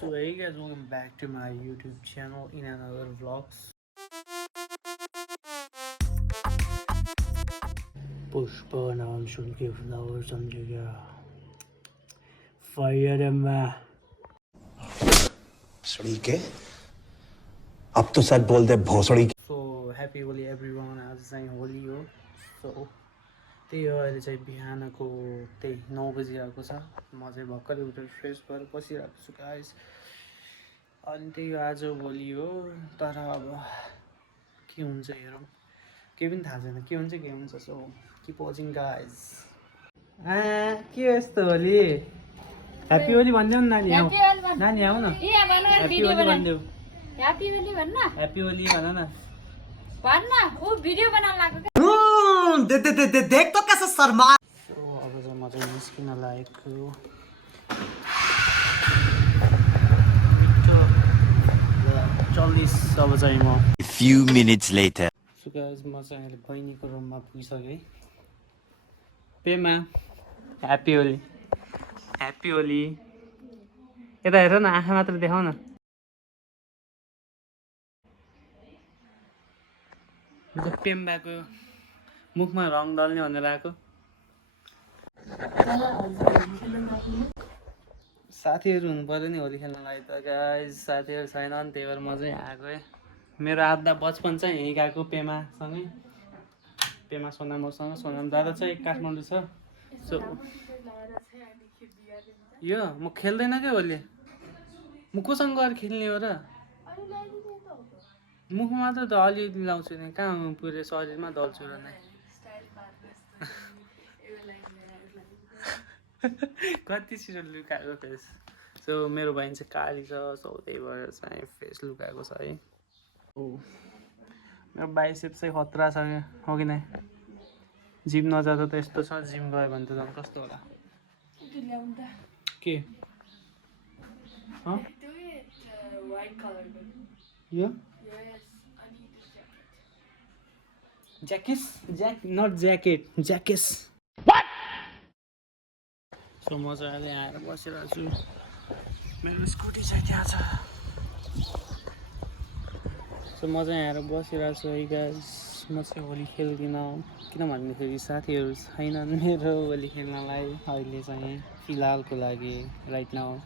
So hey guys, welcome back to my YouTube channel in another vlogs. Pushpa नाम सुन के flower समझ गया fire है मैं भोसड़ी के अब तो सच बोल दे भोसड़ी के So happy Holi everyone, आज चाहिँ होली हो. So त्यही हो, अहिले चाहिँ बिहानको त्यही 9 बजिरहेको छ. म चाहिँ भर्खरै उठेर फ्रेस भएर बसिरहेको छु गाइस. अनि त्यही आज होली हो, तर अब के हुन्छ हेरौँ. केही पनि थाहा छैन के हुन्छ के हुन्छ. So keep watching guys. के यस्तो होली? ह्याप्पी होली भनिदेऊ न नानी. आऊ नानी, आऊ न. ह्याप्पी होली भनिदेऊ. ह्याप्पी होली भन्न. ह्याप्पी होली भन न. भन्न, ऊ भिडियो बनाउन लाग्यो के? देख तो कैसे शर्मा. सो अब चाहिँ म चाहिँ निस्किन लागेको. 40 अब चाहिँ म. A few minutes later. So guys म चाहिँ अहिले बहिनीको रुममा पुगिसकेँ. पेमा ह्याप्पी होली. ह्याप्पी होली. यता हेर न, आँखा मात्र देखाउ न. पेम्बाको मुखमा रङ दल्ने भनेर आएको. साथीहरू हुनु पर्यो नि होली खेल्नलाई त गाइस. साथीहरू छैनन्, त्यही भएर म चाहिँ आएको. मेरो आधा बचपन चाहिँ यहीँ गएको पेमासँगै. पेमा सोनामसँग. सोनाम दादा चाहिँ काठमाडौँ छ. सो यो म खेल्दैन क्या होली. म कोसँग गएर खेल्ने हो र? मुखमा मात्र त अलिअलि लाउँछु नि, कहाँ पुरै शरीरमा दल्छु र नै. कति छिटो लुकाएको फेस. सो मेरो बहिनी चाहिँ काली छ, सो त्यही भएर चाहिँ फेस लुकाएको छ है. ओ मेरो बाइसेप चाहिँ खतरा छ हो कि नै. जिम नजाँदा त यस्तो छ, जिम गयो भने त झन् कस्तो होला. के यो ज्याकेस नट ज्याकेट ज्याकेस. सो म चाहिँ अहिले आएर बसिरहेको छु. मेरो स्कुटी चाहिँ त्यहाँ छ. सो म चाहिँ आएर बसिरहेको छु है गाइस. म चाहिँ होली खेल्दिनँ किन भन्दाखेरि साथीहरू छैनन् मेरो होली खेल्नलाई अहिले चाहिँ फिलहालको लागि राइट नाउ.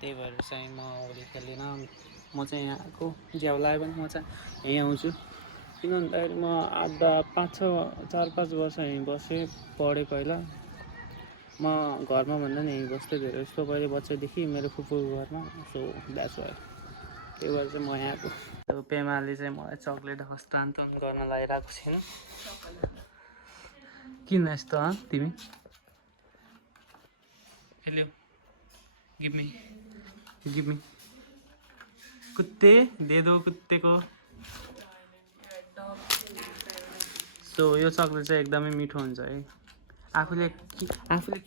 त्यही भएर चाहिँ म होली खेल्दिनँ. म चाहिँ यहाँको ज्याउ लाग्यो भने म चाहिँ यहीँ आउँछु. किन भन्दाखेरि म आधा 4-5 वर्ष यहीँ बसेँ, पढेँ पहिला. म घरमा भन्दा नि यहीँ बस्थेँ धेरै जस्तो पहिले बच्चादेखि मेरो फुपूको घरमा. So that's why. त्यही भएर चाहिँ म यहाँको. अब पेमाले चाहिँ मलाई चक्लेट हस्तान्तरण गर्न लागिरहेको छैन. किन यस्तो तिमी? हेलो गिभ मी कुत्ते दे दो कुत्ते को. सो यो चक्लेट चाहिँ एकदमै मिठो हुन्छ है. आफूले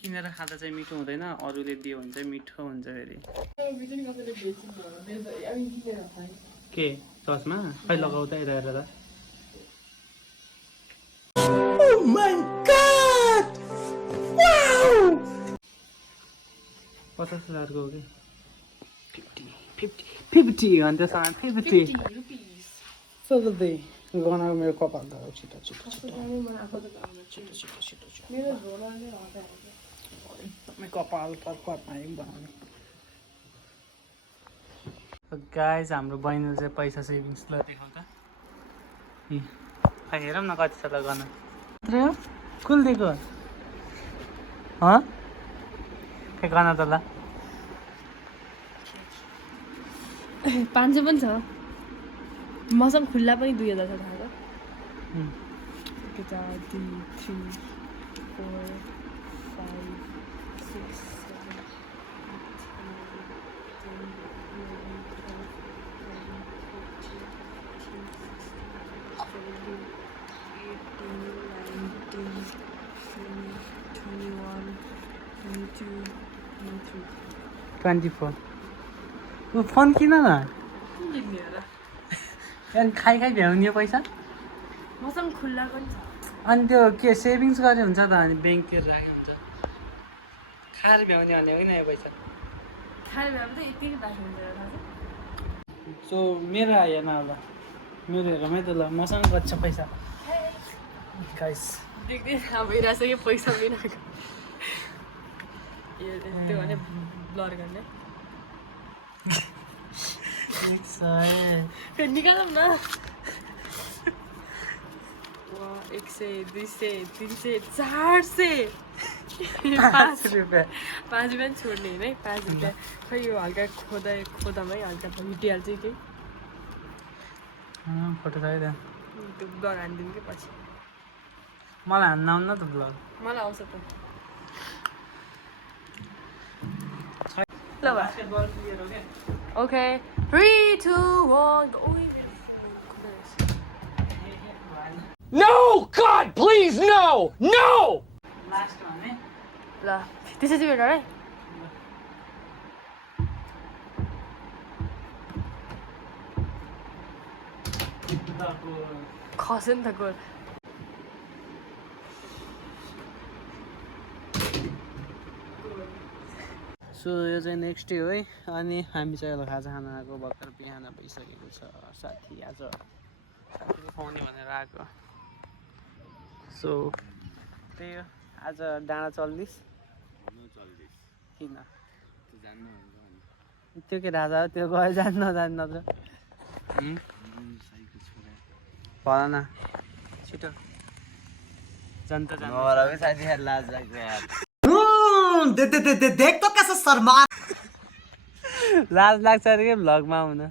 किनेर खाँदा चाहिँ मिठो हुँदैन, अरूले दियो भने चाहिँ मिठो हुन्छ फेरि. के चस्मा खै लगाउ त हेरेर त. Oh my god! Wow! 50,000 को हो कि 50 भन्थ्यो सामान. 50 गनाएको मेरो कपाल त छिटो. एकदमै कपाल पर्पटमा बनाउने. गाइज हाम्रो बहिनीले चाहिँ पैसा सेभिङ्स ल देखाउ त. खै हेरौँ न कति छ ल गर्न. कुल दिएको खै गर्न त ल. 500 पनि छ. मसँग खुल्ला पनि 2000 छ थाहा छ. 1 2 3 4 5 6 7 24. ऊ फोन किन न. खाइ भ्याउने पैसा. मसँग खुल्ला पनि छ. अनि त्यो के सेभिङ्स गरे हुन्छ त. अनि ब्याङ्कतिर राखे हुन्छ. खाएर भ्याउने भने हो कि न यो पैसा. खाने बेलामा त यति नै बाँकी हुन्छ थाहा छ सो मेरो हेर्न होला मेरो हेरमै त ल मसँग गच्छ पैसा गाइस देख्दै अब भइरहेछ कि पैसा बिना त्यो भने ब्लर गर्ने फेरि निकालौँ न 100 200 300 400 5 रुपियाँ 5 रुपियाँ पनि छोड्ने होइन है 5 रुपियाँ खै यो हल्का खोदामै हल्का भेटिहाल्छ कि फोटो चाहियो त्यो ब्लग हानिदिउँ कि पछि मलाई हान्न आउन त ब्लग मलाई आउँछ त ल okay 3 2 1 go No! God, please, no! No! Last भने ल त्यसै चाहिँ भेट है खस्यो नि त गोल सो यो चाहिँ नेक्स्ट डे हो है अनि हामी चाहिँ अहिले खाजा खान आएको भर्खर बिहान भइसकेको छ साथी आज साथीले खुवाउने भनेर आएको सो त्यही हो आज डाँडा चल्दिस् किन त्यो के राजा हो त्यो गएर जानु नजानु नत्र भन न छिटो जान त जानु देख तो कैसे शर्मा लाज लाग्छ अरे के भ्लगमा आउन